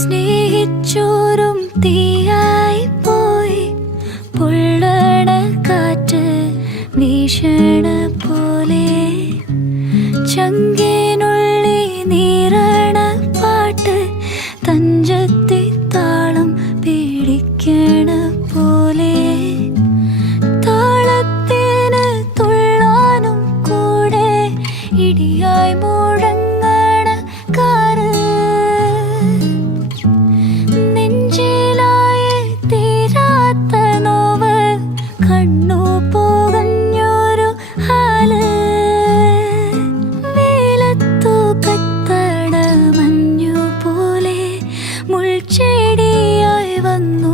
സ്നേഹിച്ചോറും തീയായി പോയി പൊള്ളണ കാറ്റ് വീശണ പോലെ ചങ്കിനുള്ളി നീറണ പാട്ട് തഞ്ചത്തി താളം പിടിക്കണ പോലെ താളത്തിന് തുള്ളാനും കൂടെ ഇടിയായി മുഴങ്ങണ കാറ് നെഞ്ചിലായി തീരാത്ത നോവ് കണ്ണു പോകഞ്ഞൊരു ഹാല് വേലത്തു കത്തട മഞ്ഞു പോലെ മുൾച്ചെടിയായി വന്നു